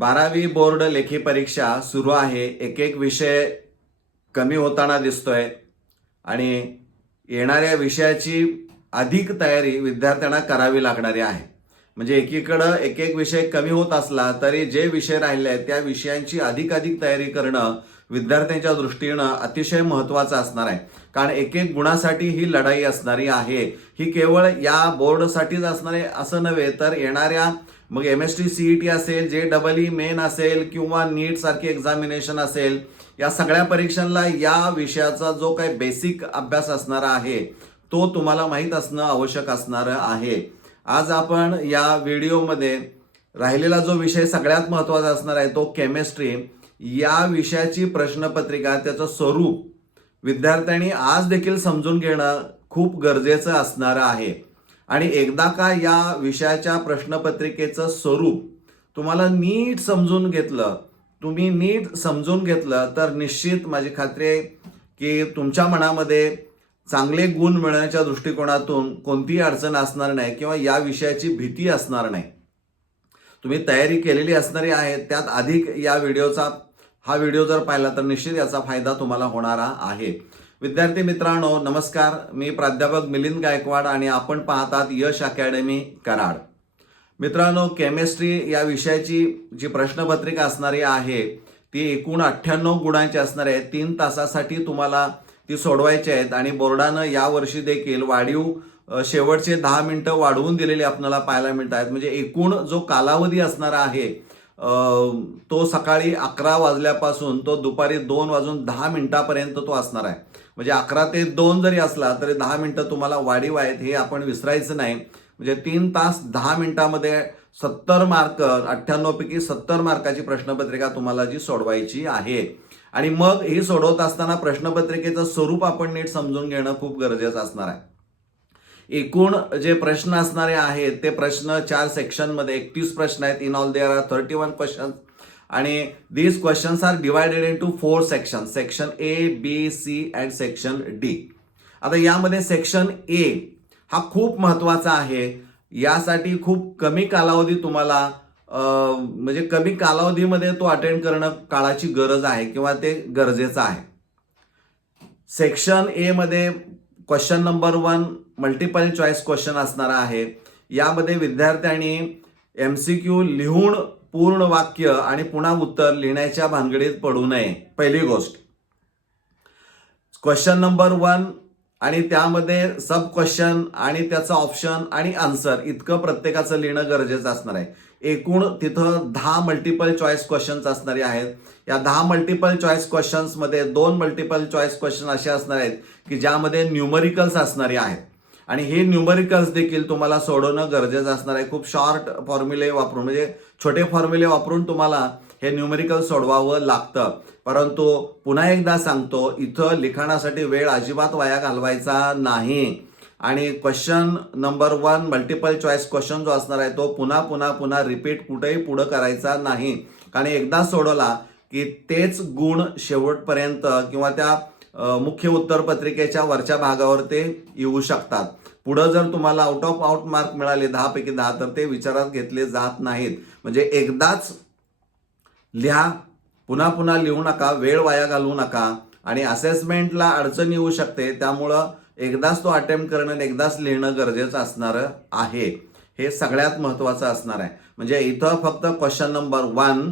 बारावी बोर्ड लेखी परीक्षा सुरू आहे. एक एक विषय कमी होताना दिसतोय. आणि येणाऱ्या विषयाची अधिक तयारी विद्यार्थ्यांना करावी लागणारी आहे. म्हणजे एकीकडं एक एक विषय कमी होत असला तरी जे विषय राहिले आहेत त्या विषयांची अधिक अधिक तयारी करणं विद्यार्थ्यांच्या दृष्टीनं अतिशय महत्त्वाचं असणार आहे. कारण एक एक गुणासाठी ही लढाई असणारी आहे. ही केवळ या बोर्डसाठीच असणार आहे असं नव्हे तर येणाऱ्या मग M S T C E T असेल जे डबल ई मेन असेल किंवा नीट सारखी एक्झामिनेशन असेल या सगळ्या परीक्षांना या विषयाचा जो काही बेसिक अभ्यास असणारा आहे तो तुम्हाला माहीत असणं आवश्यक असणार आहे. आज आपण या व्हिडिओमध्ये राहिलेला जो विषय सगळ्यात महत्त्वाचा असणार आहे तो केमिस्ट्री या विषयाची प्रश्नपत्रिका त्याचं स्वरूप विद्यार्थ्यांनी आज देखील समजून घेणं खूप गरजेचं असणारं आहे. आणि एकदा का या विषयाच्या प्रश्नपत्रिकेचं स्वरूप तुम्हाला नीट समजून घेतलं तुम्ही नीट समजून घेतलं तर निश्चित माझी खात्री आहे की तुमच्या मनामध्ये चांगले गुण मिळण्याच्या दृष्टिकोनातून कोणतीही अडचण असणार नाही किंवा या विषयाची भीती असणार नाही. तुम्ही तयारी केलेली असणारी आहे त्यात अधिक या व्हिडिओचा हा व्हिडिओ जर पाहिला तर निश्चित याचा फायदा तुम्हाला होणारा आहे. विद्यार्थी मित्रांनो नमस्कार. मी प्राध्यापक मिलिंद गायकवाड आणि आपण पाहतात यश अकॅडमी कराड. मित्रांनो केमिस्ट्री या विषयाची जी प्रश्नपत्रिका असणारी आहे ती एकूण अठ्ठ्याण्णव गुणांची असणार आहे. तीन तासासाठी तुम्हाला ती सोडवायची आहेत आणि बोर्डानं यावर्षी देखील वाढीव शेवटचे दहा मिनटं वाढवून दिलेली आपल्याला पाहायला मिळत आहेत. म्हणजे एकूण जो कालावधी असणारा आहे तो सकाळी अकरा वाजल्यापासून तो दुपारी दोन वाजून दहा मिनिटापर्यंत तो असणार आहे. म्हणजे अकरा ते दोन जरी असला तरी दहा मिनटं तुम्हाला वाढीव आहेत हे आपण विसरायचं नाही. म्हणजे तीन तास दहा मिनिटामध्ये सत्तर मार्क अठ्ठ्याण्णव पैकी सत्तर मार्काची प्रश्नपत्रिका तुम्हाला जी सोडवायची आहे. आणि मग ही सोडवत असताना प्रश्नपत्रिकेचं स्वरूप आपण नीट समजून घेणं खूप गरजेचं असणार आहे. एकूण जे प्रश्न असणारे आहेत ते प्रश्न चार सेक्शनमध्ये एकतीस प्रश्न आहेत. In all there are thirty one question आणि these questions are divided into four section section A B C and section D आता यामध्ये सेक्शन ए हा खूप महत्त्वाचा आहे. यासाठी खूप कमी कालावधी तुम्हाला म्हणजे कमी कालावधीमध्ये तो अटेंड करणं काळाची गरज आहे किंवा ते गरजेचं आहे. सेक्शन ए मध्ये question number one multiple choice question असणार आहे. यामध्ये विद्यार्थ्यांनी एम सी क्यू लिहून पूर्ण वाक्य आणि पुन्हा उत्तर लिहिण्याच्या भानगडीत पडू नये. पहिली गोष्ट. क्वेश्चन नंबर वन आणि त्यामध्ये सब क्वेश्चन आणि त्याचं ऑप्शन आणि आन्सर इतकं प्रत्येकाचं लिहिणं गरजेचं असणार आहे. एकूण तिथं दहा मल्टिपल चॉईस क्वेश्चन्स असणारे आहेत. या दहा मल्टिपल चॉईस क्वेश्चन्समध्ये दोन मल्टिपल चॉईस क्वेश्चन असे असणार आहेत की ज्यामध्ये न्यूमरिकल्स असणारे आहेत. आणि हे न्यूमरिकल्स देखील तुम्हाला सोडवणं गरजेचं असणार आहे. खूप शॉर्ट फॉर्म्युले वापरून म्हणजे छोटे फॉर्म्युले वापरून तुम्हाला हे न्यूमेरिकल सोडवावं लागतं. परंतु पुन्हा एकदा सांगतो इथं लिखाणासाठी वेळ अजिबात वाया घालवायचा नाही. आणि question number one multiple choice question जो असणार आहे तो पुन्हा पुन्हा पुन्हा रिपीट कुठेही पुढं करायचा नाही. कारण एकदा सोडवला की तेच गुण शेवटपर्यंत किंवा त्या मुख्य उत्तरपत्रिकेच्या वरच्या भागावर ते येऊ शकतात. पुढं जर तुम्हाला आउट ऑफ आउट मार्क मिळाले दहापैकी दहा तर ते विचारात घेतले जात नाहीत. म्हणजे एकदाच लिहा पुन्हा पुन्हा लिहू नका वेळ वाया घालवू नका. आणि असेसमेंटला अडचण येऊ शकते. त्यामुळं एकदाच तो अटेम्प्ट करणं आणि एकदाच लिहिणं गरजेचं असणार आहे. हे सगळ्यात महत्त्वाचं असणार आहे. म्हणजे इथं फक्त क्वेश्चन नंबर वन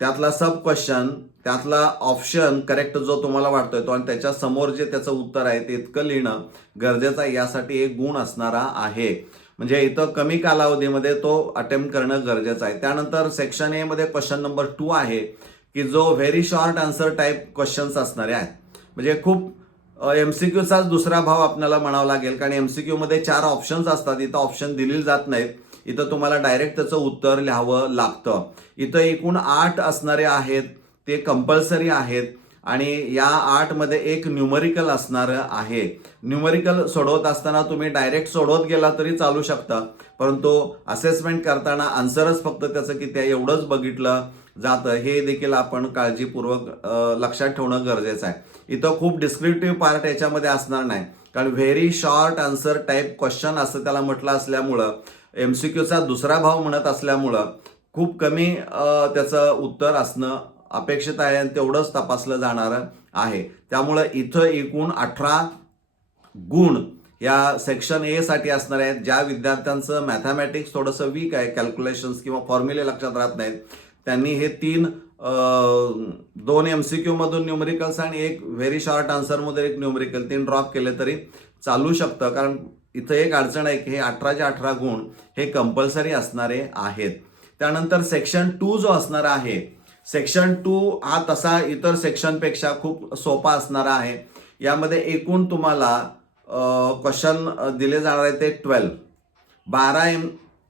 त्यातला सब क्वेश्चन त्यातला ऑप्शन करेक्ट जो तुम्हाला वाटतोय तो आणि त्याच्यासमोर जे त्याचं उत्तर आहे ते इतकं लिहिणं गरजेचं आहे. यासाठी एक गुण असणारा आहे. म्हणजे इथं कमी कालावधीमध्ये तो अटेम्प्ट करणं गरजेचं आहे. त्यानंतर सेक्शन ए मध्ये क्वेश्चन नंबर टू आहे की जो very short answer type questions असणारे आहेत. म्हणजे खूप एम सी क्यूचाच दुसरा भाव आपल्याला म्हणावा लागेल कारण एम सी क्यूमध्ये चार ऑप्शन्स असतात. इथं ऑप्शन दिलेले जात नाहीत. इथं तुम्हाला डायरेक्ट त्याचं उत्तर लिहावं लागतं. इथं एकूण आठ असणारे आहेत ते कंपल्सरी आहेत आणि या आठमध्ये एक न्यूमरिकल असणार आहे. न्यूमरिकल सोडवत असताना तुम्ही डायरेक्ट सोडवत गेला तरी चालू शकता. परंतु असेसमेंट करताना आन्सरच फक्त त्याचं किती आहे एवढंच बघितलं. जातं. हे देखील आपण काळजीपूर्वक लक्षात ठेवणं गरजेचं आहे. इथं खूप डिस्क्रिप्टिव्ह पार्ट याच्यामध्ये असणार नाही. कारण very short answer type question असं त्याला म्हटलं असल्यामुळं एम सी क्यूचा दुसरा भाव म्हणत असल्यामुळं खूप कमी त्याचं उत्तर असणं अपेक्षित आहे आणि तेवढंच तपासलं जाणार आहे. त्यामुळं इथं एकूण अठरा गुण या सेक्शन ए साठी असणार आहेत. ज्या विद्यार्थ्यांचं मॅथमॅटिक्स थोडंसं वीक आहे कॅल्क्युलेशन्स किंवा फॉर्म्युले लक्षात राहत नाहीत. त्यांनी हे तीन दोन एम सी क्यू मधून न्यूमरिकल्स आणि एक व्हेरी शॉर्ट आन्सरमध्ये एक न्यूमरिकल तीन ड्रॉप केले तरी चालू शकतं. कारण इथं एक अडचण आहे की हे अठराचे अठरा गुण हे कंपल्सरी असणारे आहेत. त्यानंतर सेक्शन टू जो असणार आहे सेक्शन टू हा तसा इतर सेक्शनपेक्षा खूप सोपा असणारा आहे. यामध्ये एकूण तुम्हाला क्वेश्चन दिले जाणार आहे ते ट्वेल्व बारा एम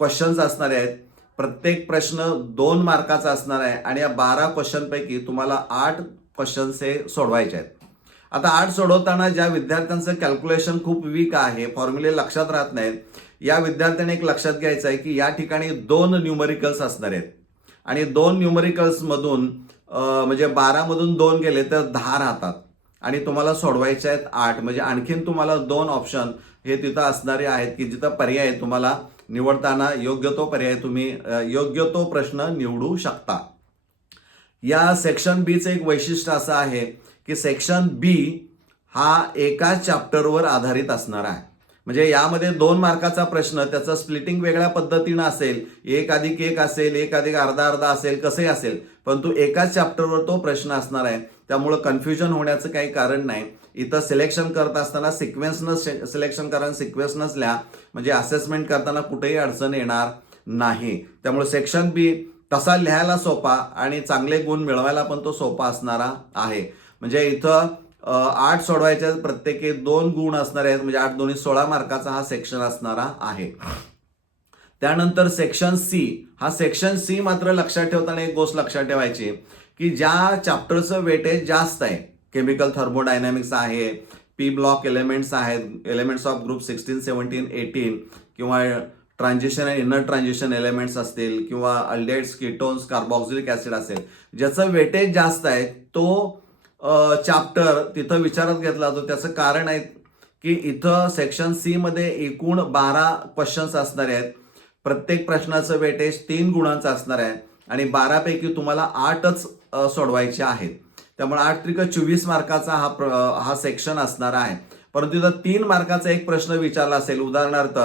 क्वेश्चन्स असणारे आहेत. प्रत्येक प्रश्न दोन मार्काचा असणार आहे आणि या बारा क्वेश्चनपैकी तुम्हाला आठ क्वेश्चन्स हे सोडवायचे आहेत. आता आठ सोडवताना ज्या विद्यार्थ्यांचं कॅल्क्युलेशन खूप वीक आहे फॉर्म्युले लक्षात राहत नाहीत या विद्यार्थ्याने एक लक्षात घ्यायचं आहे की या ठिकाणी दोन न्यूमरिकल्स असणार आहेत. आणि दोन न्यूमरिकल्समधून म्हणजे बारामधून दोन गेले तर दहा राहतात. आणि तुम्हाला सोडवायचे आहेत आठ. म्हणजे आणखीन तुम्हाला दोन ऑप्शन हे तिथं असणारे आहेत की जिथं पर्याय तुम्हाला निवडताना योग्य तो पर्याय तुम्ही योग्य तो प्रश्न निवडू शकता. या सेक्शन बीचं एक वैशिष्ट्य असं आहे की सेक्शन बी हा एकाच चॅप्टरवर आधारित असणार आहे. म्हणजे यामध्ये दोन मार्काचा प्रश्न त्याचं स्प्लिटिंग वेगळ्या पद्धतीनं असेल एक अधिक एक असेल एक अधिक अर्धा अर्धा असेल कसंही असेल परंतु एकाच चॅप्टरवर तो प्रश्न असणार आहे. त्यामुळं कन्फ्युजन होण्याचं काही कारण नाही. इथं सिलेक्शन करत असताना सिक्वेन्सनं सिलेक्शन कारण सिक्वेन्स नसल्या म्हणजे असेसमेंट करताना कुठेही अडचण येणार नाही. त्यामुळे सेक्शन बी तसा लिहायला सोपा आणि चांगले गुण मिळवायला पण तो सोपा असणारा आहे. म्हणजे इथं आठ सोडवायचे प्रत्येकी दोन गुण असणारे आहेत. म्हणजे आठ दोन्ही सोळा मार्काचा हा सेक्शन असणारा आहे. त्यानंतर सेक्शन सी हा सेक्शन सी मात्र लक्षात ठेवताना एक गोष्ट लक्षात ठेवायची. की ज्या चॅप्टरचं वेटेज जास्त आहे. केमिकल थर्मोडायनॅमिक्स आहे पी ब्लॉक एलिमेंट्स आहेत elements of group sixteen seventeen eighteen किंवा transition and inner transition elements असतील किंवा अल्डेट्स किटोन्स कार्बॉक्सिलिक ॲसिड असेल. ज्याचं वेटेज जास्त आहे तो चॅप्टर तिथं विचारात घेतला जातो. त्याचं कारण आहे की इथं सेक्शन सी मध्ये एकूण बारा क्वेश्चन्स असणारे आहेत. प्रत्येक प्रश्नाचं वेटेज तीन गुणांचं असणार आहे. आणि बारापैकी तुम्हाला आठच सोडवायचे आहेत. त्यामुळे आठ त्रिक चोवीस मार्काचा हा प्र हा सेक्शन असणार आहे. परंतु इथं तीन मार्काचा एक प्रश्न विचारला असेल. उदाहरणार्थ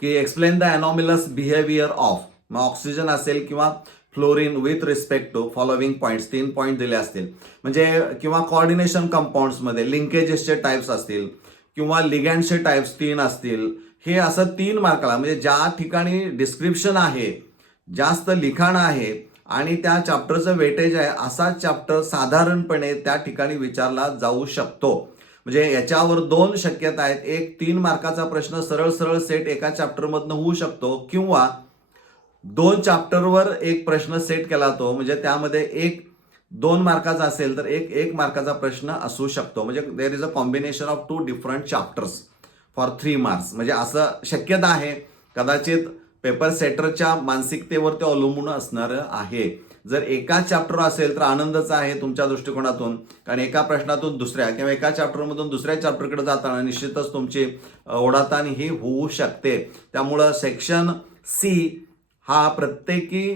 की explain the anomalous behaviour of मग ऑक्सिजन असेल किंवा fluorine with respect to following points तीन पॉईंट दिले असतील. म्हणजे किंवा कॉर्डिनेशन कंपाऊंड्समध्ये लिंकेजेसचे टाईप्स असतील किंवा लिगँडचे टाईप्स तीन असतील. हे असं तीन मार्काला म्हणजे ज्या ठिकाणी डिस्क्रिप्शन आहे जास्त लिखाण आहे आणि त्या चॅप्टरचं वेटेज आहे असा चॅप्टर साधारणपणे त्या ठिकाणी विचारला जाऊ शकतो. म्हणजे याच्यावर दोन शक्यता आहेत. एक तीन मार्काचा प्रश्न सरळ सरळ सेट एका चॅप्टरमधनं होऊ शकतो. किंवा दोन चॅप्टरवर एक प्रश्न सेट केला जातो म्हणजे त्यामध्ये एक दोन मार्काचा असेल तर एक एक मार्काचा प्रश्न असू शकतो. म्हणजे there is a combination of two different chapters for three marks म्हणजे असं शक्यता आहे. कदाचित पेपर सेटरच्या मानसिकतेवर ते अवलंबून असणारं आहे. जर एका चॅप्टर असेल तर आनंदच आहे तुमच्या दृष्टिकोनातून. कारण एका प्रश्नातून दुसऱ्या किंवा एका चॅप्टरमधून दुसऱ्या चॅप्टरकडे जाताना निश्चितच तुमची ओढाताण ही होऊ शकते. त्यामुळं सेक्शन सी हा प्रत्येकी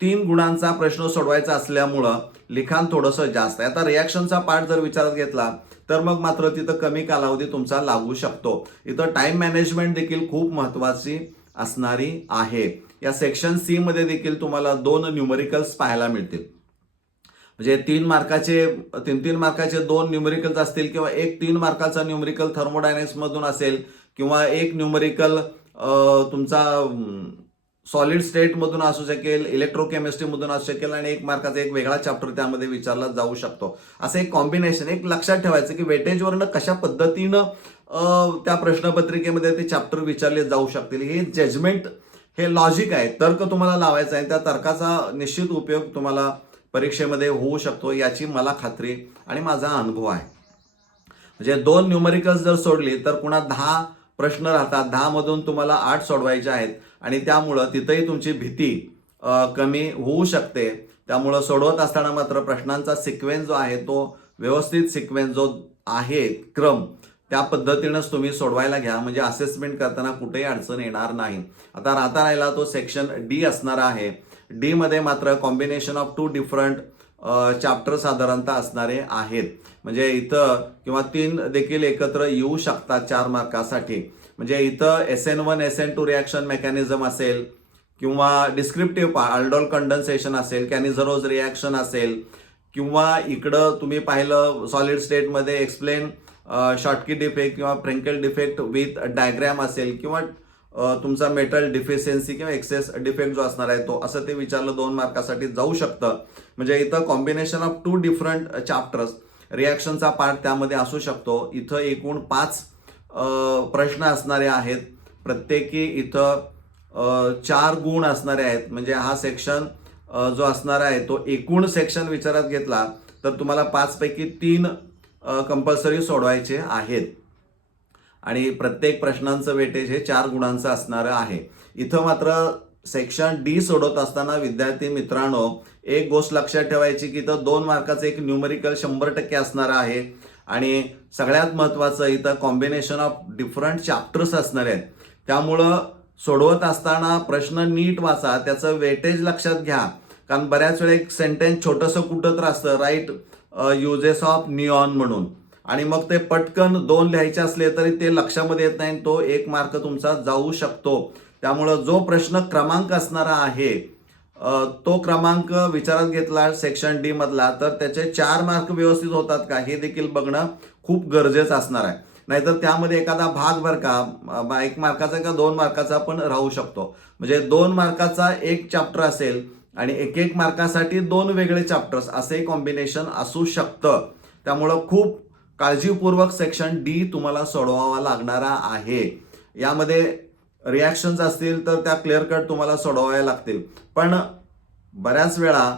तीन गुणांचा प्रश्न सोडवायचा असल्यामुळं लिखाण थोडंसं जास्त आहे. आता रिॲक्शनचा पार्ट जर विचारात घेतला तर मग मात्र तिथं कमी कालावधी तुमचा लागू शकतो. इथं टाईम मॅनेजमेंट देखील खूप महत्वाची असणारी आहे. या सेक्शन सी मध्ये देखील तुम्हाला दोन न्यूमरिकल्स पाहायला मिळतील. म्हणजे तीन मार्काचे तीन तीन मार्काचे दोन न्यूमरिकल्स असतील किंवा एक तीन मार्काचा न्यूमरिकल थर्मोडायनेक्स मधून असेल किंवा एक न्यूमरिकल तुमचा सॉलिड स्टेटमधून असू शकेल इलेक्ट्रोकेमिस्ट्रीमधून असू शकेल आणि एक मार्काचा एक वेगळा चॅप्टर त्यामध्ये विचारला जाऊ शकतो. असं एक कॉम्बिनेशन एक लक्षात ठेवायचं की वेटेजवरनं कशा पद्धतीनं त्या प्रश्नपत्रिकेमध्ये ते चॅप्टर विचारले जाऊ शकतील. हे जजमेंट हे लॉजिक आहे. तर्क तुम्हाला लावायचा आहे. त्या तर्काचा निश्चित उपयोग तुम्हाला परीक्षेमध्ये होऊ शकतो याची मला खात्री आणि माझा अनुभव आहे. म्हणजे दोन न्युमरिकल्स जर सोडली तर पुन्हा दहा प्रश्न राहतात. दहा मधून तुम्हाला आठ सोडवायचे आहेत. आणि त्यामुळं तिथंही तुमची भीती कमी होऊ शकते. त्यामुळं सोडवत असताना मात्र प्रश्नांचा सिक्वेन्स जो आहे तो व्यवस्थित सिक्वेन्स जो आहे क्रम त्या पद्धतीनंच तुम्ही सोडवायला घ्या. म्हणजे असेसमेंट करताना कुठेही अडचण येणार नाही. आता राहता राहिला तो सेक्शन डी असणार आहे. डीमध्ये मात्र combination of two different chapter साधारणतः असणारे आहेत. म्हणजे इथं किंवा तीन देखील एकत्र येऊ शकतात चार मार्कासाठी. म्हणजे इथं S N one S N two reaction mechanism असेल किंवा डिस्क्रिप्टिव्ह अल्डोल कंडन्सेशन असेल कॅनिझरोज रिॲक्शन असेल किंवा इकडं तुम्ही पाहिलं सॉलिड स्टेटमध्ये एक्सप्लेन शॉर्टकी डिफेक्ट किंवा फ्रेंकल डिफेक्ट विथ डायग्रॅम असेल किंवा तुमचा मेटल डिफिशियन्सी किंवा एक्सेस डिफेक्ट जो असणार आहे तो असं ते विचारलं दोन मार्कासाठी जाऊ शकतं. म्हणजे इथं combination of two different chapters रिॲक्शनचा part त्यामध्ये असू शकतो. इथं एकूण पाच प्रश्न असणारे आहेत. प्रत्येकी इथं चार गुण असणारे आहेत. म्हणजे हा सेक्शन जो असणार आहे तो एकूण सेक्शन विचारात घेतला तर तुम्हाला पाचपैकी तीन कंपल्सरी सोडवायचे आहेत. आणि प्रत्येक प्रश्नांचं वेटेज हे चार गुणांचं असणारं आहे. इथं मात्र सेक्शन डी सोडवत असताना विद्यार्थी मित्रांनो एक गोष्ट लक्षात ठेवायची की इथं दोन मार्काचं एक न्यूमरिकल शंभर टक्के असणार आहे. आणि सगळ्यात महत्त्वाचं इथं कॉम्बिनेशन ऑफ डिफरंट चॅप्टर्स असणार आहेत. त्यामुळं सोडवत असताना प्रश्न नीट वाचा त्याचं वेटेज लक्षात घ्या. कारण बऱ्याच वेळेस एक सेंटेन्स छोटंसं कुठं तर असतं राईट युजेस ऑफ निऑन म्हणून. आणि मग ते पटकन दोन लिहायचे असले तरी ते लक्षामध्ये येत नाही आणि तो एक मार्क तुमचा जाऊ शकतो. त्यामुळं जो प्रश्न क्रमांक असणारा आहे तो क्रमांक विचारात घेतला सेक्शन डी मधला तर त्याचे चार मार्क व्यवस्थित होतात का हे देखील बघणं खूप गरजेचं असणार आहे. नाहीतर त्यामध्ये एखादा भाग बर का एक मार्काचा का दोन मार्काचा पण राहू शकतो. म्हणजे दोन मार्काचा एक चॅप्टर असेल आणि एक एक मार्कासाठी दोन वेगळे चॅप्टर्स असे कॉम्बिनेशन असू शकतं. त्यामुळं खूप काळजीपूर्वक सेक्शन डी तुम्हाला सोडवावा लागणारा आहे. यामध्ये रिॲक्शन्स असतील तर त्या क्लिअर कट तुम्हाला सोडवाव्या लागतील. पण बऱ्याच वेळा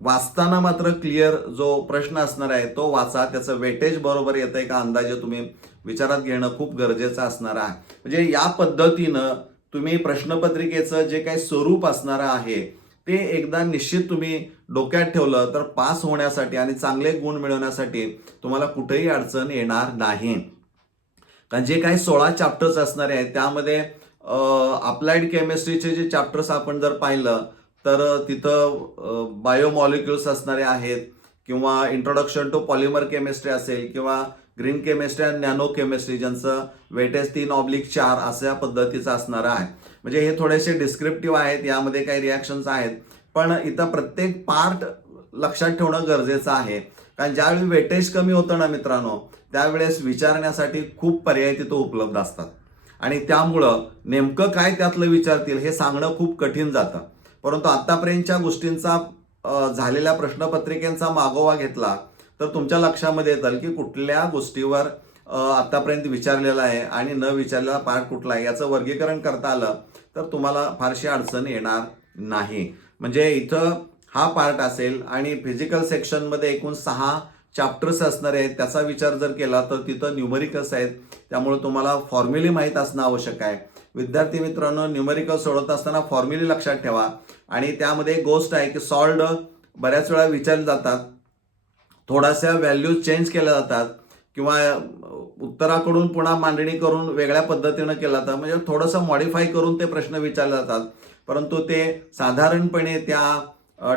वाचताना मात्र क्लिअर जो प्रश्न असणार आहे तो वाचा. त्याचं वेटेज बरोबर येतं आहे का अंदाजे तुम्ही विचारात घेणं खूप गरजेचं असणार आहे. म्हणजे या पद्धतीनं तुम्ही प्रश्नपत्रिकेचं जे काही स्वरूप असणार आहे ते एकदा निश्चित तुम्ही डोक्यात ठेवलं तर पास होण्यासाठी आणि चांगले गुण मिळवण्यासाठी तुम्हाला कुठेही अडचण येणार नाही. कारण जे काही सोळा चॅप्टर्स असणारे आहेत त्यामध्ये अप्लाइड केमिस्ट्रीचे जे चॅप्टर्स आपण जर पाहिलं तर तिथं बायोमॉलिक्युल्स असणारे आहेत किंवा इंट्रोडक्शन टू पॉलिमर केमिस्ट्री असेल किंवा ग्रीन केमिस्ट्री आणि नॅनो केमिस्ट्री ज्यांचं वेटेज तीन ऑब्लिक चार अशा पद्धतीचं असणारं आहे. म्हणजे हे थोडेसे डिस्क्रिप्टिव्ह आहेत यामध्ये काही रिॲक्शन्स आहेत. पण इथं प्रत्येक पार्ट लक्षात ठेवणं गरजेचं आहे. कारण ज्यावेळी वेटेज कमी होतं ना मित्रांनो त्यावेळेस विचारण्यासाठी खूप पर्याय तिथं उपलब्ध असतात. आणि त्यामुळं नेमकं काय त्यातलं विचारतील हे सांगणं खूप कठीण जातं. परंतु आत्तापर्यंतच्या गोष्टींचा झालेल्या प्रश्नपत्रिकेचा मागोवा घेतला तर तुमच्या लक्षामध्ये येतं की कुठल्या गोष्टीवर आत्तापर्यंत विचारलेला आहे आणि न विचारलेला पार्ट कुठला आहे याचं वर्गीकरण करता आलं तर तुम्हाला फारशी अडचण येणार नाही. म्हणजे इथं हा पार्ट असेल आणि फिजिकल सेक्शनमध्ये एकूण सहा चॅप्टर्स असणार आहेत त्याचा विचार जर केला तर तिथं न्युमरिकल्स आहेत. त्यामुळे तुम्हाला फॉर्म्युली माहीत असणं आवश्यक आहे. विद्यार्थी मित्रांनो न्यूमरिकल सोडवत असताना फॉर्म्युली लक्षात ठेवा. आणि त्यामध्ये एक गोष्ट आहे की सॉल्ड बऱ्याच वेळा विचारले जातात. थोड्याशा व्हॅल्यूज चेंज केल्या जातात. किंवा उत्तराकडून पुन्हा मांडणी करून वेगळ्या पद्धतीनं केला जातं म्हणजे थोडंसं मॉडिफाय करून ते प्रश्न विचारले जातात. परंतु ते साधारणपणे त्या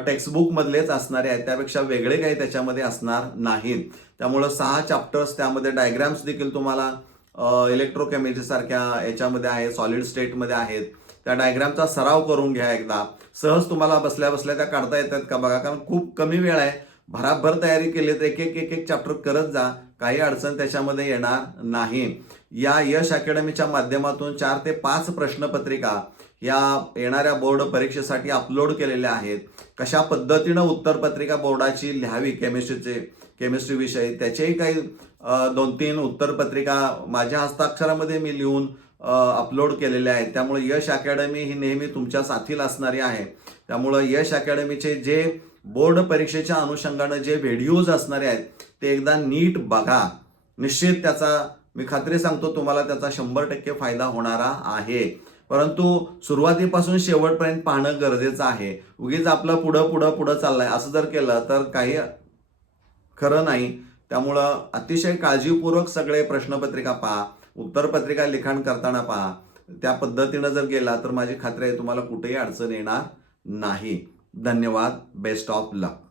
टेक्स्टबुकमधलेच असणारे आहेत. त्यापेक्षा वेगळे काही त्याच्यामध्ये असणार नाहीत. त्यामुळं सहा चॅप्टर्स त्यामध्ये डायग्राम्स देखील तुम्हाला इलेक्ट्रोकेमिस्ट्रीसारख्या याच्यामध्ये आहे सॉलिड स्टेटमध्ये आहेत. त्या डायग्रामचा सराव करून घ्या एकदा. सहज तुम्हाला बसल्या बसल्या त्या काढता येतात का बघा? कारण खूप कमी वेळ आहे. भराभर तयारी केली तर एक एक एक एक चॅप्टर करत जा. काही अडचण त्याच्यामध्ये येणार नाही. या यश अकॅडमीच्या माध्यमातून चार ते पाच प्रश्नपत्रिका या येणाऱ्या बोर्ड परीक्षेसाठी अपलोड केलेल्या आहेत. कशा पद्धतीनं उत्तरपत्रिका बोर्डाची लिहावी केमिस्ट्रीचे केमिस्ट्री विषय त्याचेही काही दोन तीन उत्तरपत्रिका माझ्या हस्ताक्षरामध्ये मी लिहून अपलोड केलेले आहेत. त्यामुळे यश अकॅडमी ही नेहमी तुमच्या साथीला असणारी आहे. त्यामुळं यश अकॅडमीचे जे बोर्ड परीक्षेच्या अनुषंगानं जे व्हिडिओज असणारे आहेत ते एकदा नीट बघा. निश्चित त्याचा मी खात्री सांगतो तुम्हाला त्याचा शंभर टक्के फायदा होणारा आहे. परंतु सुरुवातीपासून शेवटपर्यंत पाहणं गरजेचं आहे. उगीच आपलं पुढं पुढं पुढं चाललंय. असं जर केलं तर काही खरं नाही. त्यामुळं अतिशय काळजीपूर्वक सगळे प्रश्नपत्रिका पहा. उत्तरपत्रिका लिखाण करताना पहा. त्या पद्धतीनं जर गेला तर माझी खात्री आहे तुम्हाला कुठेही अडचण येणार नाही. धन्यवाद. Best of luck